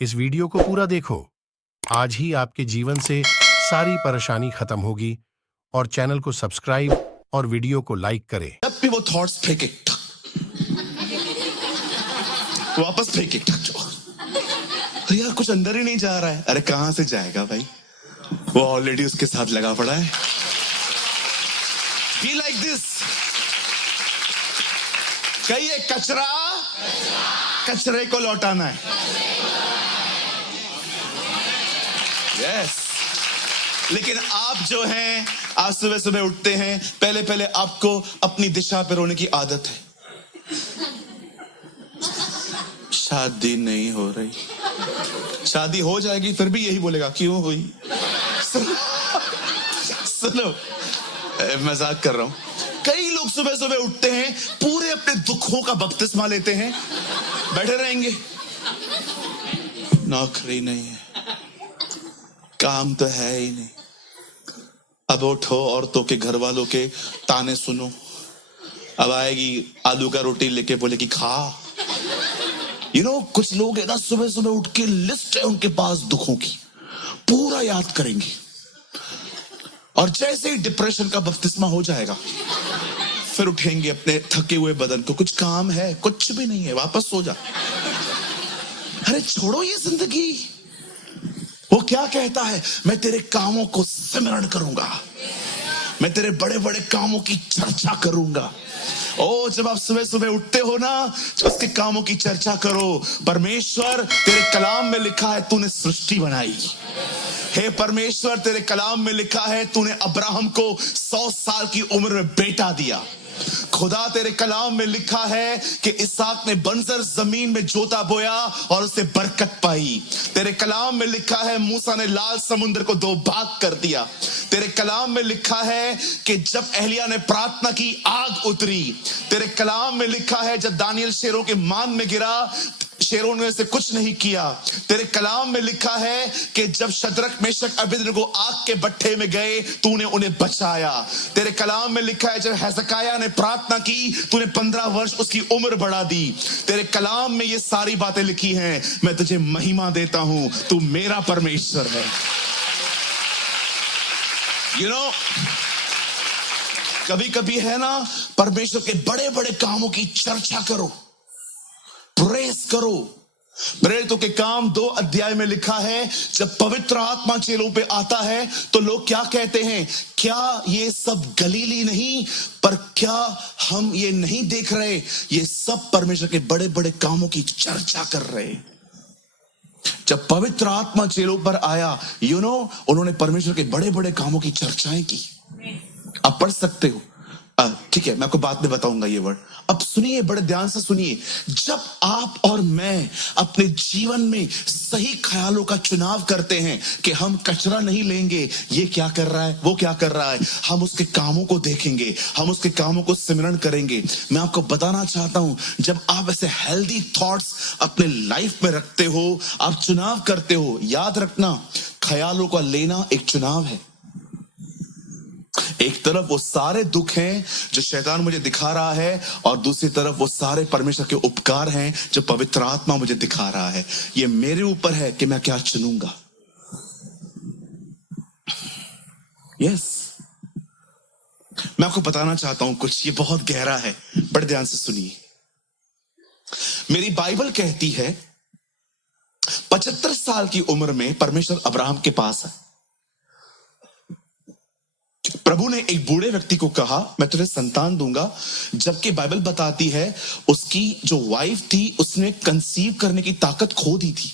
इस वीडियो को पूरा देखो। आज ही आपके जीवन से सारी परेशानी खत्म होगी और चैनल को सब्सक्राइब और वीडियो को लाइक करें। जब भी वो थॉट्स फेंके वापस फेंके तो यार कुछ अंदर ही नहीं जा रहा है। अरे कहां से जाएगा भाई, वो ऑलरेडी उसके साथ लगा पड़ा है। Be like this. कहिए कचरा कचरे को लौटाना है। यस। लेकिन आप जो हैं, आज सुबह सुबह उठते हैं, पहले पहले आपको अपनी दिशा पे रोने की आदत है। शादी नहीं हो रही, शादी हो जाएगी फिर भी यही बोलेगा क्यों हुई। सुनो, मजाक कर रहा हूं। कई लोग सुबह सुबह उठते हैं, पूरे अपने दुखों का बपतिस्मा लेते हैं, बैठे रहेंगे। नौकरी नहीं है, काम तो है ही नहीं। अब उठो, औरतों के घर वालों के ताने सुनो। अब आएगी आलू का रोटी लेके, बोलेगी खा। कुछ लोग है ना, सुबह सुबह उठ के लिस्ट है उनके पास दुखों की, पूरा याद करेंगे। और जैसे ही डिप्रेशन का बपतिस्मा हो जाएगा, फिर उठेंगे अपने थके हुए बदन को, कुछ काम है, कुछ भी नहीं है, वापस सो जा। अरे छोड़ो ये जिंदगी। वो क्या कहता है, मैं तेरे कामों को सिमरण करूंगा, मैं तेरे बड़े बड़े कामों की चर्चा करूंगा। ओ, जब आप सुबह सुबह उठते हो ना, उसके कामों की चर्चा करो। परमेश्वर, तेरे कलाम में लिखा है तूने सृष्टि बनाई। हे परमेश्वर, तेरे कलाम में लिखा है तूने अब्राहम को 100 साल की उम्र में बेटा दिया। खुदा, तेरे कलाम में लिखा है कि इसहाक ने बंजर जमीन में जोता बोया और उसे बरकत पाई। तेरे कलाम में लिखा है मूसा ने लाल समुद्र को 2 भाग कर दिया। तेरे कलाम में लिखा है कि जब एलिया ने प्रार्थना की, आग उतरी। तेरे कलाम में लिखा है जब दानियल शेरों के मान में गिरा, शेरों ने से कुछ नहीं किया। तेरे कलाम में लिखा है कि जब शद्रक मेशक अबेदनगो आग के भट्ठे में गए, तूने उन्हें बचाया। तेरे कलाम में लिखा है जब हेzekiah ने प्रार्थना की, तूने 15 वर्ष उसकी उम्र बढ़ा दी। तेरे कलाम में ये सारी बातें लिखी हैं। मैं तुझे महिमा देता हूं, तू मेरा परमेश्वर है। कभी कभी है ना, परमेश्वर के बड़े बड़े कामों की चर्चा करो, प्रेस करो। प्रेरितों के काम 2 अध्याय में लिखा है, जब पवित्र आत्मा चेलों पे आता है तो लोग क्या कहते हैं, क्या ये सब गलीली नहीं, पर क्या हम ये नहीं देख रहे, ये सब परमेश्वर के बड़े बड़े कामों की चर्चा कर रहे। जब पवित्र आत्मा चेलों पर आया, उन्होंने परमेश्वर के बड़े बड़े कामों की चर्चाएं की। आप पढ़ सकते हो, ठीक है, मैं आपको बाद में बताऊंगा ये वर्ड। अब सुनिए, बड़े ध्यान से सुनिए। जब आप और मैं अपने जीवन में सही ख्यालों का चुनाव करते हैं कि हम कचरा नहीं लेंगे, ये क्या कर रहा है, वो क्या कर रहा है, हम उसके कामों को देखेंगे, हम उसके कामों को सिमरण करेंगे। मैं आपको बताना चाहता हूं, जब आप ऐसे हेल्दी थॉट्स अपने लाइफ में रखते हो, आप चुनाव करते हो, याद रखना, ख्यालों का लेना एक चुनाव है। एक तरफ वो सारे दुख हैं जो शैतान मुझे दिखा रहा है, और दूसरी तरफ वो सारे परमेश्वर के उपकार हैं जो पवित्र आत्मा मुझे दिखा रहा है। ये मेरे ऊपर है कि मैं क्या चुनूंगा। यस, मैं आपको बताना चाहता हूं कुछ, ये बहुत गहरा है, बड़े ध्यान से सुनिए। मेरी बाइबल कहती है 75 साल की उम्र में परमेश्वर अब्राहम के पास है। प्रभु ने एक बूढ़े व्यक्ति को कहा, मैं तुझे संतान दूंगा, जबकि बाइबल बताती है उसकी जो वाइफ थी उसने कंसीव करने की ताकत खो दी थी।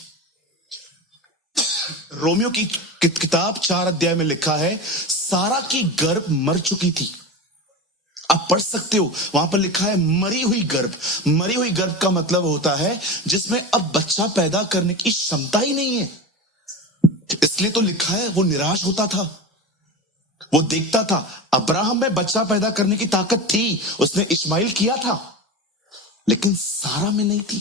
रोमियो की किताब 4 अध्याय में लिखा है, सारा की गर्भ मर चुकी थी। आप पढ़ सकते हो, वहां पर लिखा है मरी हुई गर्भ। मरी हुई गर्भ का मतलब होता है जिसमें अब बच्चा पैदा करने की क्षमता ही नहीं है। इसलिए तो लिखा है वो निराश होता था, वो देखता था। अब्राहम में बच्चा पैदा करने की ताकत थी, उसने इस्माइल किया था, लेकिन सारा में नहीं थी।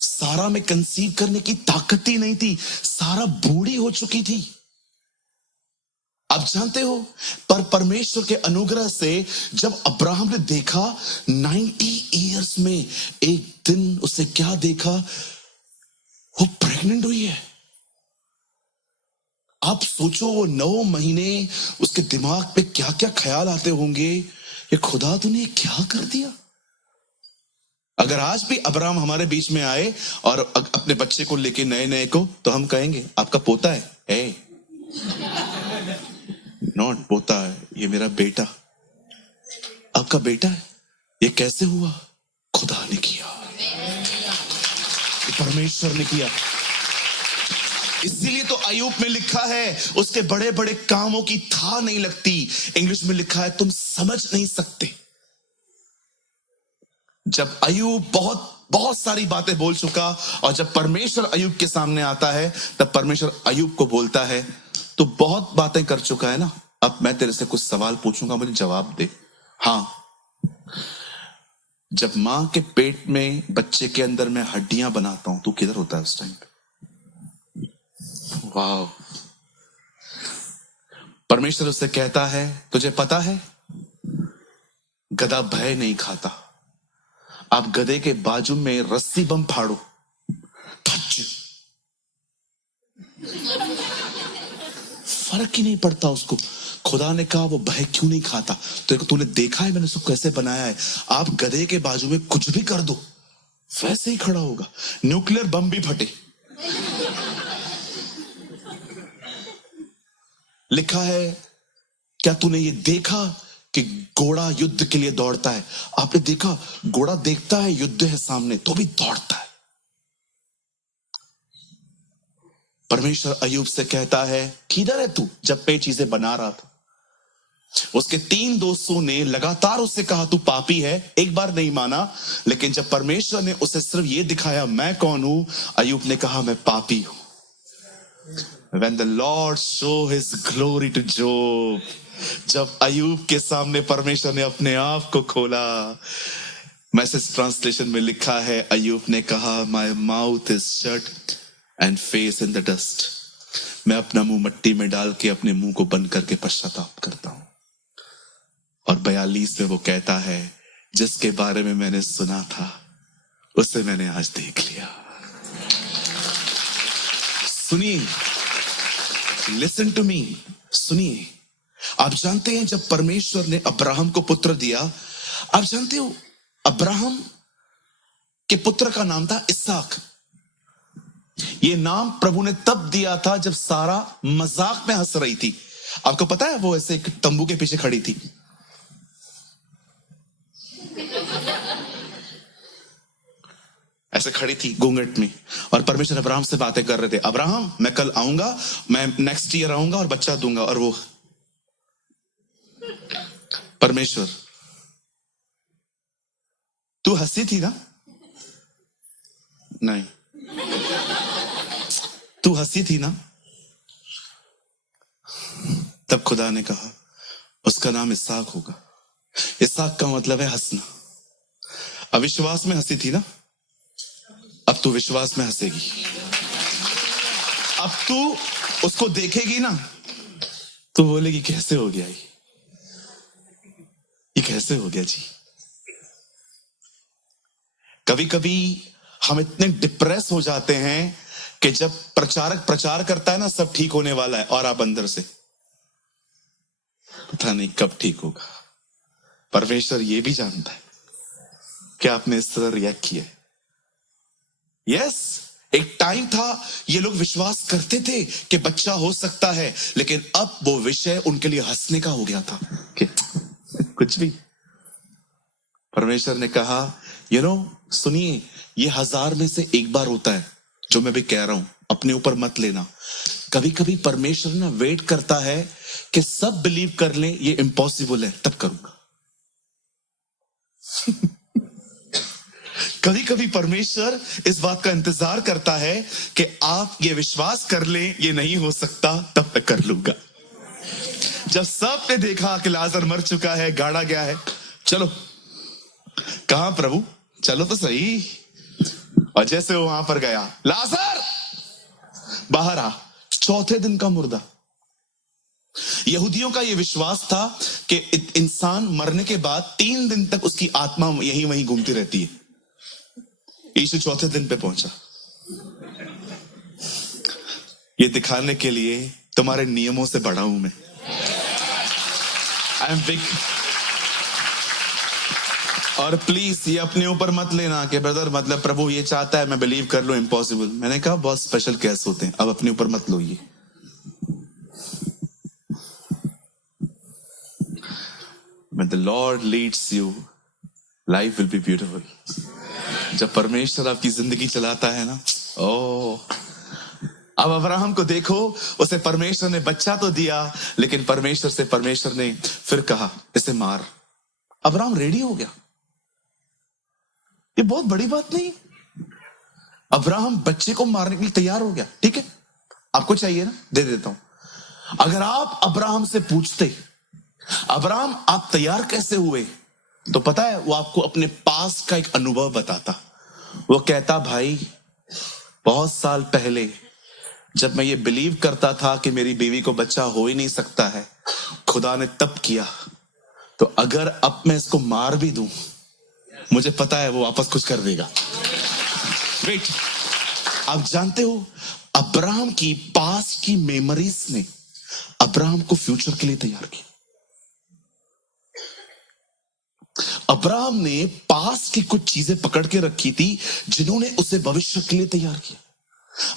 सारा में कंसीव करने की ताकत ही नहीं थी, सारा बूढ़ी हो चुकी थी। आप जानते हो, पर परमेश्वर के अनुग्रह से जब अब्राहम ने देखा 90 इयर्स में एक दिन, उसे क्या देखा, प्रेग्नेंट हुई है। आप सोचो वो 9 महीने उसके दिमाग पे क्या क्या ख्याल आते होंगे, ये खुदा तूने क्या कर दिया। अगर आज भी अब्राहम हमारे बीच में आए और अपने बच्चे को लेके नए नए को, तो हम कहेंगे आपका पोता है, नॉट पोता है, ये मेरा बेटा, आपका बेटा है। ये कैसे हुआ? खुदा ने किया, परमेश्वर ने किया। इसीलिए तो अय्यूब में लिखा है उसके बड़े बड़े कामों की था नहीं लगती। इंग्लिश में लिखा है तुम समझ नहीं सकते। जब अय्यूब बहुत बहुत सारी बातें बोल चुका और जब परमेश्वर अय्यूब के सामने आता है, तब परमेश्वर अय्यूब को बोलता है तू बहुत बातें कर चुका है ना, अब मैं तेरे से कुछ सवाल पूछूंगा, मुझे जवाब दे। हाँ, जब मां के पेट में बच्चे के अंदर मैं हड्डियां बनाता हूं, तू किधर होता है उस टाइम पे? वाह। परमेश्वर उससे कहता है तुझे पता है गधा भय नहीं खाता, आप गधे के बाजू में रस्सी बम फाड़ो, फर्क ही नहीं पड़ता उसको। खुदा ने कहा वो भय क्यों नहीं खाता? तो तूने देखा है मैंने उसको कैसे बनाया है, आप गधे के बाजू में कुछ भी कर दो वैसे ही खड़ा होगा, न्यूक्लियर बम भी फटे। लिखा है क्या तूने ये देखा कि घोड़ा युद्ध के लिए दौड़ता है? आपने देखा घोड़ा देखता है युद्ध है सामने तो भी दौड़ता है। परमेश्वर अय्यूब से कहता है किधर है तू जब पे चीजें बना रहा था? उसके 3 दोस्तों ने लगातार उससे कहा तू पापी है, एक बार नहीं माना, लेकिन जब परमेश्वर ने उसे सिर्फ ये दिखाया मैं कौन हूं, अय्यूब ने कहा मैं पापी हूं। When the Lord show his glory to Job, जब अय्यूब के सामने परमेश्वर ने अपने आप को खोला, मैसेज ट्रांसलेशन में लिखा है अय्यूब ने कहा my mouth is shut and face in the dust, मैं अपना मुंह मट्टी में डाल के अपने मुंह को बंद करके पश्चाताप करता हूं। और 42 में वो कहता है जिसके बारे में मैंने सुना था उसे मैंने आज देख लिया। सुनिए, लिसन टू मी, सुनिए। आप जानते हैं जब परमेश्वर ने अब्राहम को पुत्र दिया, आप जानते हो अब्राहम के पुत्र का नाम था इसहाक। ये नाम प्रभु ने तब दिया था जब सारा मजाक में हंस रही थी। आपको पता है वो ऐसे एक तंबू के पीछे खड़ी थी, ऐसे खड़ी थी घूंघट में, और परमेश्वर अब्राहम से बातें कर रहे थे, अब्राहम मैं कल आऊंगा, मैं नेक्स्ट ईयर आऊंगा और बच्चा दूंगा। और वो परमेश्वर तू हंसी थी ना? नहीं, तू हंसी थी ना? तब खुदा ने कहा उसका नाम इसहाक होगा। इसहाक का मतलब है हंसना। अविश्वास में हंसी थी ना, अब तू विश्वास में हंसेगी। अब तू उसको देखेगी ना तो बोलेगी कैसे हो गया ये कैसे हो गया जी। कभी कभी हम इतने डिप्रेस हो जाते हैं कि जब प्रचारक प्रचार करता है ना सब ठीक होने वाला है, और आप अंदर से पता नहीं कब ठीक होगा। परमेश्वर ये भी जानता है कि आपने इस तरह रिएक्ट किया। यस, एक टाइम था ये लोग विश्वास करते थे कि बच्चा हो सकता है, लेकिन अब वो विषय उनके लिए हंसने का हो गया था कि कुछ भी। परमेश्वर ने कहा सुनिए, ये 1000 में से एक बार होता है जो मैं भी कह रहा हूं, अपने ऊपर मत लेना। कभी कभी परमेश्वर ना वेट करता है कि सब बिलीव कर लें ये इम्पॉसिबल है, तब करूंगा। कभी कभी परमेश्वर इस बात का इंतजार करता है कि आप ये विश्वास कर लें ये नहीं हो सकता, तब मैं कर लूंगा। जब सब ने देखा कि लाजर मर चुका है, गाड़ा गया है, चलो कहां प्रभु, चलो तो सही। और जैसे वो वहां पर गया, लाजर बाहर आ, 4थे दिन का मुर्दा। यहूदियों का यह विश्वास था कि इंसान मरने के बाद 3 दिन तक उसकी आत्मा यहीं वहीं घूमती रहती है। यीशु 4थे दिन पे पहुंचा। ये दिखाने के लिए तुम्हारे नियमों से बड़ा हूं मैं। I am big. और प्लीज ये अपने ऊपर मत लेना कि ब्रदर मतलब प्रभु ये चाहता है मैं बिलीव कर लूं, इम्पॉसिबल। मैंने कहा बहुत स्पेशल केस होते हैं, अब अपने ऊपर मत लो ये। When the Lord leads you, life will be beautiful. जब परमेश्वर आपकी जिंदगी चलाता है ना, ओह। अब अब्राहम को देखो, उसे परमेश्वर ने बच्चा तो दिया, लेकिन परमेश्वर ने फिर कहा इसे मार। अब्राहम रेडी हो गया। ये बहुत बड़ी बात नहीं। अब्राहम बच्चे को मारने के लिए तैयार हो गया। ठीक है, आपको चाहिए ना, दे देता हूं। अगर आप अब्राहम से पूछते अब्राहम आप तैयार कैसे हुए, तो पता है वो आपको अपने पास का एक अनुभव बताता। वो कहता भाई बहुत साल पहले जब मैं ये बिलीव करता था कि मेरी बीवी को बच्चा हो ही नहीं सकता है, खुदा ने तब किया, तो अगर अब मैं इसको मार भी दूं मुझे पता है वो वापस कुछ कर देगा। वेट, आप जानते हो अब्राहम की पास की मेमोरीज ने अब्राहम को फ्यूचर के लिए तैयार किया। अब्राहम ने पास की कुछ चीजें पकड़ के रखी थी जिन्होंने उसे भविष्य के लिए तैयार किया।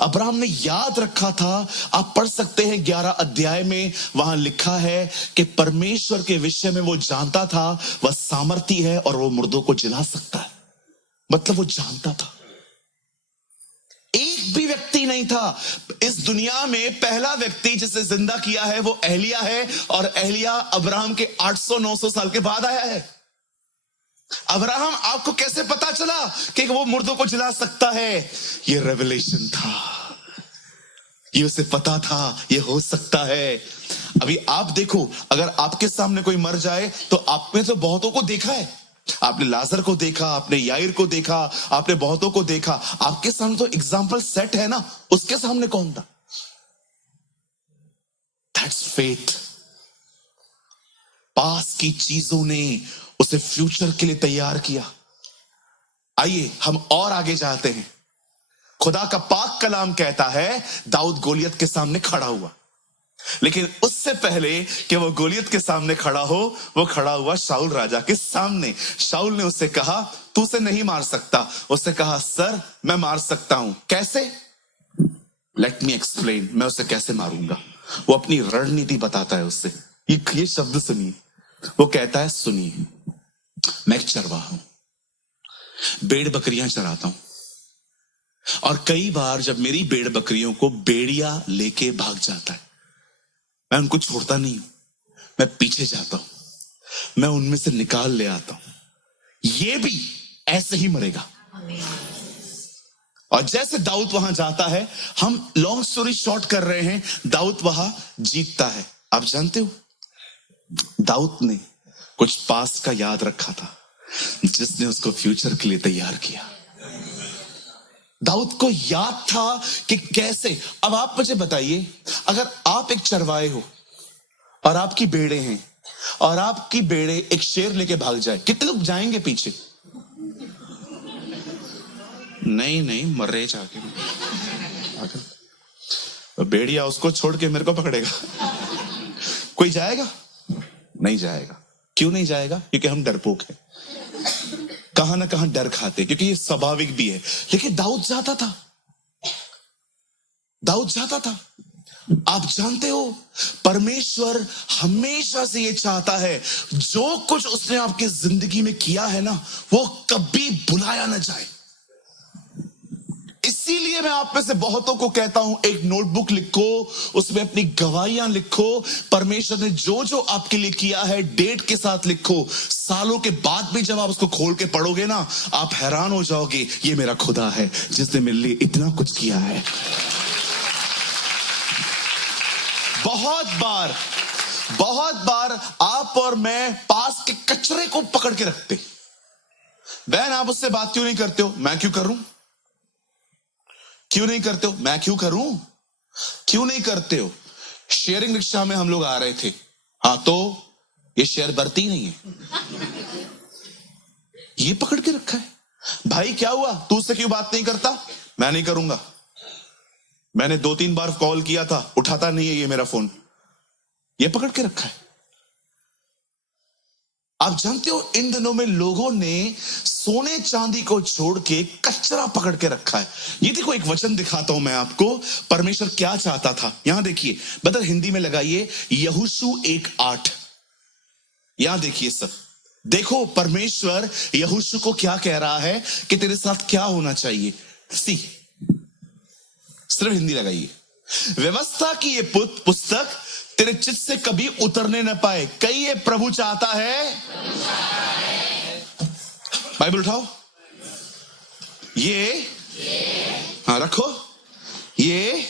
अब्राहम ने याद रखा था, आप पढ़ सकते हैं 11 अध्याय में, वहां लिखा है कि परमेश्वर के विषय में वो जानता था वह सामर्थी है और वो मुर्दों को जिला सकता है। मतलब वो जानता था। एक भी व्यक्ति नहीं था इस दुनिया में, पहला व्यक्ति जिसे जिंदा किया है वो एलिया है, और एलिया अब्राहम के 800-900 साल के बाद आया है। अब्राहम आपको कैसे पता चला कि वो मुर्दों को जिला सकता है? ये रेवलेशन था, ये उसे पता था ये हो सकता है। अभी आप देखो, अगर आपके सामने कोई मर जाए तो आपने तो बहुतों को देखा है। आपने लाजर को देखा, आपने याइर को देखा, आपने बहुतों को देखा। आपके सामने तो एग्जाम्पल सेट है ना, उसके सामने कौन था? That's faith. पास की चीजों ने उसे फ्यूचर के लिए तैयार किया। आइए हम और आगे जाते हैं। खुदा का पाक कलाम कहता है दाऊद गोलियत के सामने खड़ा हुआ, लेकिन उससे पहले कि वो गोलियत के सामने खड़ा हो, वो खड़ा हुआ शाऊल राजा के सामने। शाऊल ने उससे कहा तू उसे नहीं मार सकता। उससे कहा सर मैं मार सकता हूं। कैसे? लेट मी एक्सप्लेन, मैं उसे कैसे मारूंगा। वो अपनी रणनीति बताता है उससे। ये शब्द सुनिए, वो कहता है सुनिए, मैं एक चरवाहा हूं, भेड़ बकरियां चराता हूं, और कई बार जब मेरी भेड़ बकरियों को भेड़िया लेके भाग जाता है, मैं उनको छोड़ता नहीं हूं, मैं पीछे जाता हूं, मैं उनमें से निकाल ले आता हूं। ये भी ऐसे ही मरेगा। और जैसे दाऊद वहां जाता है, हम लॉन्ग स्टोरी शॉर्ट कर रहे हैं, दाऊद वहां जीतता है। आप जानते हो दाऊद ने कुछ पास का याद रखा था जिसने उसको फ्यूचर के लिए तैयार किया। दाऊद को याद था कि कैसे। अब आप मुझे बताइए, अगर आप एक चरवाहे हो और आपकी भेड़ें हैं और आपकी भेड़ें एक शेर लेके भाग जाए, कितने लोग जाएंगे पीछे? नहीं मर रहे जाके। भेड़िया उसको छोड़ के मेरे को पकड़ेगा। कोई जाएगा? नहीं जाएगा। क्यों नहीं जाएगा? क्योंकि हम डरपोक हैं, कहां ना कहां डर खाते, क्योंकि ये स्वाभाविक भी है। लेकिन दाऊद जाता था, दाऊद जाता था। आप जानते हो परमेश्वर हमेशा से ये चाहता है जो कुछ उसने आपकी जिंदगी में किया है ना, वो कभी भुलाया ना जाए। इसीलिए मैं आप में से बहुतों को कहता हूं एक नोटबुक लिखो, उसमें अपनी गवाहियां लिखो। परमेश्वर ने जो जो आपके लिए किया है डेट के साथ लिखो। सालों के बाद भी जब आप उसको खोल के पढ़ोगे ना, आप हैरान हो जाओगे, ये मेरा खुदा है जिसने मेरे लिए इतना कुछ किया है। बहुत बार आप और मैं पास के कचरे को पकड़ के रखते। बहन आप उससे बात क्यों नहीं करते हो? मैं क्यों करूं? क्यों नहीं करते हो? मैं क्यों करूं? क्यों नहीं करते हो? शेयरिंग रिक्शा में हम लोग आ रहे थे, हाँ तो ये शेयर बरती नहीं है, ये पकड़ के रखा है। भाई क्या हुआ, तू उससे क्यों बात नहीं करता? मैं नहीं करूंगा। मैंने 2-3 बार कॉल किया था, उठाता नहीं है ये मेरा फोन, ये पकड़ के रखा है। आप जानते हो इन दिनों में लोगों ने सोने चांदी को छोड़ के कचरा पकड़ के रखा है। ये देखो, एक वचन दिखाता हूं मैं आपको, परमेश्वर क्या चाहता था। यहां देखिए, बदल हिंदी में लगाइए यहोशू 1:8। यहां देखिए सब, देखो परमेश्वर यहोशू को क्या कह रहा है कि तेरे साथ क्या होना चाहिए। सी, सिर्फ हिंदी लगाइए। व्यवस्था की ये पुस्तक तेरे चित्त से कभी उतरने न पाए। कई ये प्रभु चाहता है। बाइबल उठाओ, ये हाँ रखो, ये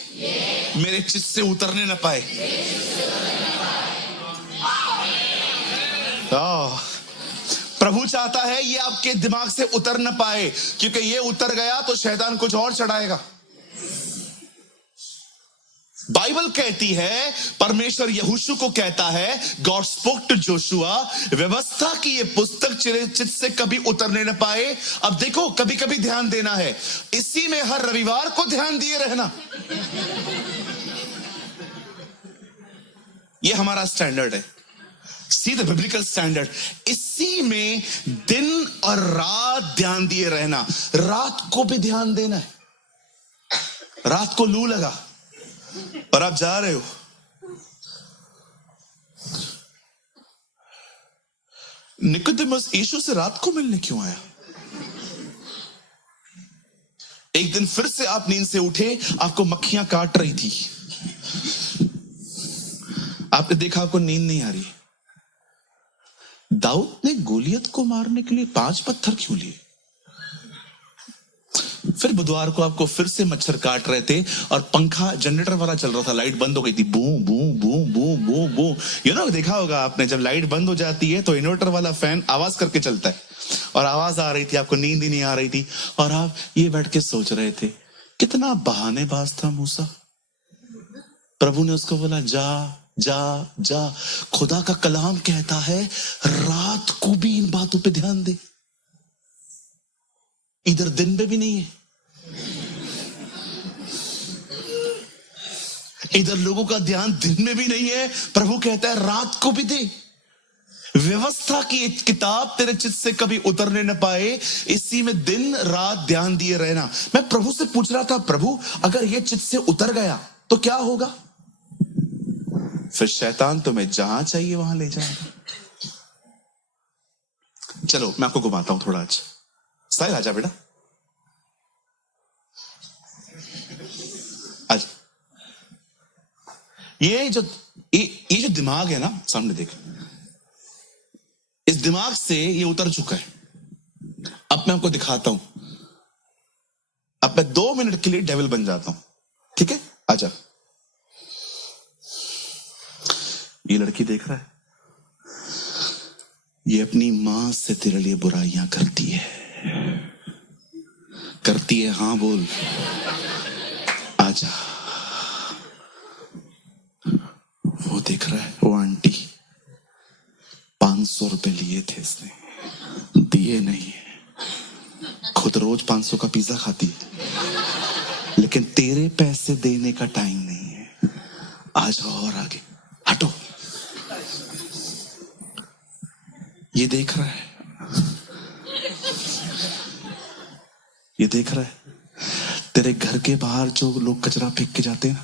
मेरे चित्त से उतरने न पाए। प्रभु चाहता है ये आपके दिमाग से उतर न पाए, क्योंकि ये उतर गया तो शैतान कुछ और चढ़ाएगा। बाइबल कहती है, परमेश्वर यहोशू को कहता है, गॉड स्पोक टू जोशुआ, व्यवस्था की ये पुस्तक तेरे चित्त से कभी उतरने न पाए। अब देखो, कभी कभी ध्यान देना है, इसी में हर रविवार को ध्यान दिए रहना। ये हमारा स्टैंडर्ड है। See the biblical standard. इसी में दिन और रात ध्यान दिए रहना। रात को भी ध्यान देना है। रात को लू लगा और आप जा रहे हो, निकोदेमस यीशु से रात को मिलने क्यों आया? एक दिन फिर से आप नींद से उठे, आपको मक्खियां काट रही थी, आपने देखा आपको नींद नहीं आ रही। दाऊद ने गोलियत को मारने के लिए 5 पत्थर क्यों लिए? फिर बुधवार को आपको फिर से मच्छर काट रहे थे और पंखा जनरेटर वाला चल रहा था, लाइट बंद हो गई थी, बू बू बू बू बू बू। यू नो, देखा होगा आपने, जब लाइट बंद हो जाती है तो इन्वर्टर वाला फैन आवाज करके चलता है, और आवाज आ रही थी, आपको नींद ही नहीं आ रही थी, और आप ये बैठ के सोच रहे थे, कितना बहानेबाज था मूसा। प्रभु ने उसको बोला, जा जा जा। खुदा का कलाम कहता है रात को भी इन बातों पे ध्यान दे। इधर दिन में भी नहीं है, इधर लोगों का ध्यान दिन में भी नहीं है। प्रभु कहता है रात को भी दे। व्यवस्था की एक किताब तेरे चित्त से कभी उतरने न पाए, इसी में दिन रात ध्यान दिए रहना। मैं प्रभु से पूछ रहा था, प्रभु अगर ये चित्त से उतर गया तो क्या होगा? फिर शैतान तुम्हें जहां चाहिए वहां ले जाएगा। चलो मैं आपको घुमाता हूं थोड़ा। आज साहिल आजा बेटा, आज ये जो दिमाग है ना, सामने देख, इस दिमाग से ये उतर चुका है। अब मैं आपको दिखाता हूं। अब मैं 2 मिनट के लिए डेविल बन जाता हूं, ठीक है? आजा। ये लड़की देख रहा है, ये अपनी मां से तेरे लिए बुराइयां करती है, करती है, हाँ बोल। आजा। वो देख रहा है, वो आंटी 500 रुपए लिए थे इसने, दिए नहीं। खुद रोज 500 का पिज्जा खाती है, लेकिन तेरे पैसे देने का टाइम नहीं है। आ जाओ और आगे हटो। ये देख रहा है, ये देख रहा है तेरे घर के बाहर जो लोग कचरा फेंक के जाते हैं ना,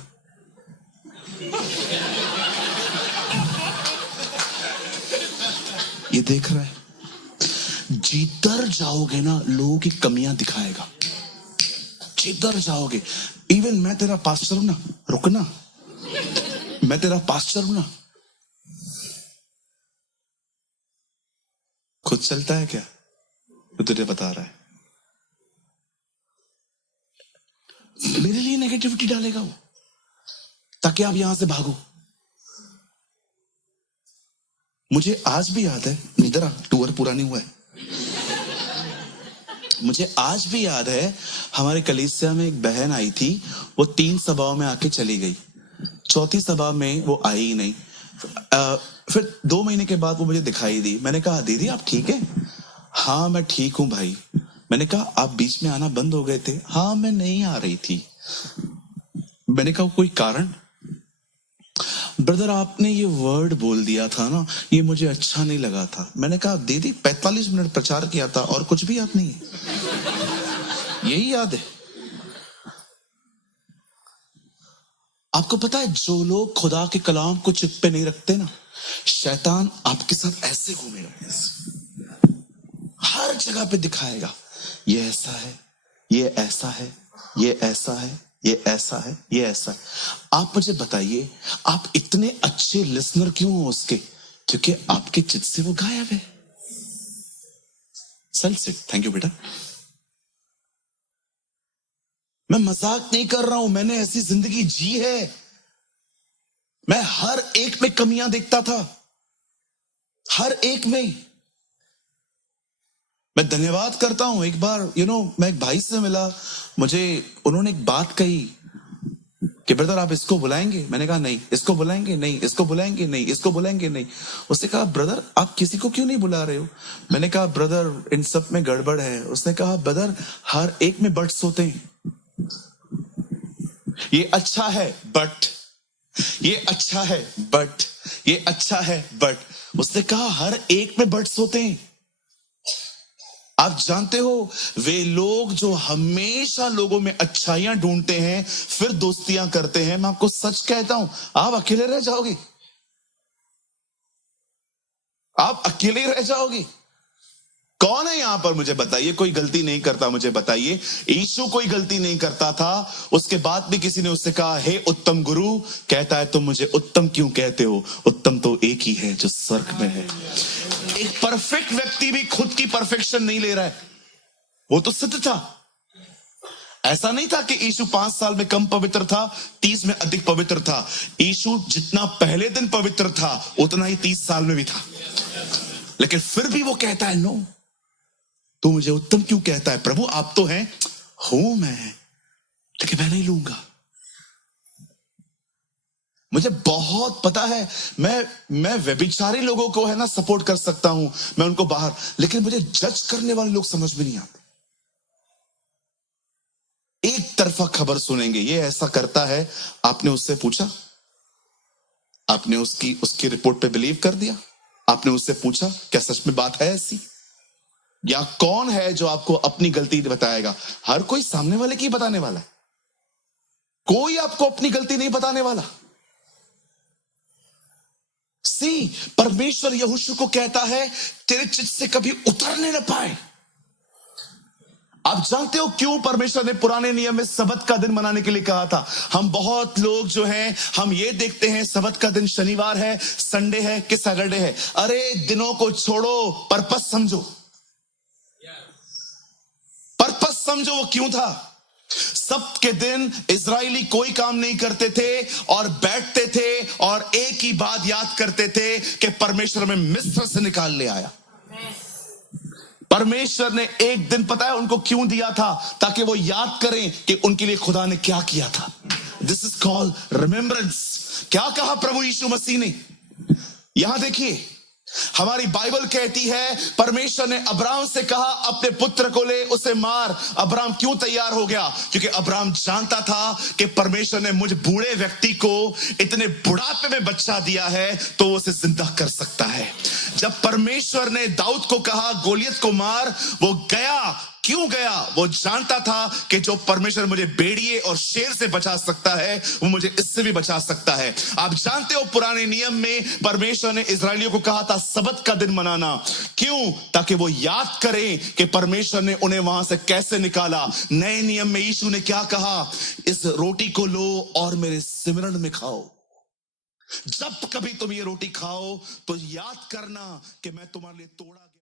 ये देख रहा है। जिधर जाओगे ना लोगों की कमियां दिखाएगा, जिधर जाओगे। इवन मैं तेरा पास्टर हूं ना, रुकना, मैं तेरा पास्टर हूं ना। खुद चलता है क्या? तो तुझे बता रहा है, मेरे लिए नेगेटिविटी डालेगा वो, ताकि आप यहां से भागो। मुझे आज भी याद है, इधर टूर पूरा नहीं हुआ है, मुझे आज भी याद है, हमारे कलीसिया में एक बहन आई थी, वो 3 सभाओं में आके चली गई, 4थी सभा में वो आई ही नहीं। फिर 2 महीने के बाद वो मुझे दिखाई दी। मैंने कहा, दीदी आप ठीक है? हाँ मैं ठीक हूं भाई, मैंने कहा आप बीच में आना बंद हो गए थे। हाँ, मैं नहीं आ रही थी। मैंने कहा कोई कारण? ब्रदर आपने ये वर्ड बोल दिया था ना, ये मुझे अच्छा नहीं लगा था। मैंने कहा दीदी 45 मिनट प्रचार किया था और कुछ भी याद नहीं है, यही याद है। आपको पता है जो लोग खुदा के कलाम को चिप पे नहीं रखते ना, शैतान आपके साथ ऐसे घूमेगा, हर जगह पे दिखाएगा ये ऐसा है, ये ऐसा है, ये ऐसा है, ये ऐसा है, ये ऐसा है। आप मुझे बताइए, आप इतने अच्छे लिसनर क्यों हो उसके? क्योंकि आपके चित्त से वो गायब है। सेल्फ सिट, थैंक यू बेटा। मैं मजाक नहीं कर रहा हूं, मैंने ऐसी जिंदगी जी है। मैं हर एक में कमियां देखता था, हर एक में। मैं धन्यवाद करता हूं। एक बार मैं एक भाई से मिला, मुझे उन्होंने एक बात कही कि ब्रदर आप इसको बुलाएंगे? मैंने कहा नहीं। इसको बुलाएंगे? नहीं। इसको बुलाएंगे? नहीं। इसको बुलाएंगे? नहीं। उसने कहा ब्रदर आप किसी को क्यों नहीं बुला रहे हो? मैंने कहा ब्रदर इन सब में गड़बड़ है। उसने कहा ब्रदर हर एक में बट्स होते हैं। ये अच्छा है बट, ये अच्छा है बट, ये अच्छा है बट। उसने कहा हर एक में बट्स होते हैं। आप जानते हो वे लोग जो हमेशा लोगों में अच्छाइयां ढूंढते हैं फिर दोस्तियां करते हैं, मैं आपको सच कहता हूं आप अकेले रह जाओगे, आप अकेले रह जाओगे। कौन है यहां पर मुझे बताइए कोई गलती नहीं करता? मुझे बताइए यीशु कोई गलती नहीं करता था, उसके बाद भी किसी ने उससे कहा हे उत्तम गुरु, कहता है तुम मुझे उत्तम क्यों कहते हो? उत्तम तो एक ही है जो स्वर्ग में है। एक परफेक्ट व्यक्ति भी खुद की परफेक्शन नहीं ले रहा है, वो तो सिद्ध था। ऐसा नहीं था कि यीशु 5 साल में कम पवित्र था, 30 में अधिक पवित्र था। यीशु जितना पहले दिन पवित्र था उतना ही 30 साल में भी था। लेकिन फिर भी वो कहता है नो, तू मुझे उत्तम क्यों कहता है? प्रभु आप तो हैं, हूं मैं, लेकिन मैं नहीं लूंगा। मुझे बहुत पता है, मैं व्यभिचारी लोगों को है ना सपोर्ट कर सकता हूं, मैं उनको बाहर, लेकिन मुझे जज करने वाले लोग समझ में नहीं आते। एक तरफा खबर सुनेंगे, ये ऐसा करता है, आपने उससे पूछा, आपने उसकी रिपोर्ट पे बिलीव कर दिया? आपने उससे पूछा क्या सच में बात है ऐसी? या कौन है जो आपको अपनी गलती बताएगा? हर कोई सामने वाले की बताने वाला है, कोई आपको अपनी गलती नहीं बताने वाला। परमेश्वर यहोशू को कहता है तेरे चित्त से कभी उतरने न पाए। आप जानते हो क्यों परमेश्वर ने पुराने नियम में सबत का दिन मनाने के लिए कहा था? हम बहुत लोग जो हैं, हम ये देखते हैं सबत का दिन शनिवार है, संडे है कि सैटरडे है। अरे दिनों को छोड़ो, पर्पस समझो, पर्पस समझो वो क्यों था। सब्त के दिन इजरायली कोई काम नहीं करते थे और बैठते थे और एक ही बात याद करते थे कि परमेश्वर में मिस्र से निकाल ले आया। परमेश्वर ने एक दिन पता है उनको क्यों दिया था? ताकि वो याद करें कि उनके लिए खुदा ने क्या किया था। This is called remembrance. क्या कहा प्रभु यीशु मसीह ने? यहां देखिए, हमारी बाइबल कहती है परमेश्वर ने अब्राहम से कहा अपने पुत्र को ले उसे मार। अब्राहम क्यों तैयार हो गया? क्योंकि अब्राहम जानता था कि परमेश्वर ने मुझ बूढ़े व्यक्ति को इतने बुढ़ापे में बच्चा दिया है तो वो उसे जिंदा कर सकता है। जब परमेश्वर ने दाऊद को कहा गोलियत को मार, वो गया। क्यों गया? वो जानता था कि जो परमेश्वर मुझे भेड़िए और शेर से बचा सकता है वो मुझे इससे भी बचा सकता है। आप जानते हो पुराने नियम में परमेश्वर ने इजरायलियों को कहा था सबत का दिन मनाना। क्यों? ताकि वो याद करें कि परमेश्वर ने उन्हें वहां से कैसे निकाला। नए नियम में यीशु ने क्या कहा? इस रोटी को लो और मेरे सिमरन में खाओ। जब कभी तुम ये रोटी खाओ तो याद करना कि मैं तुम्हारे लिए तोड़ा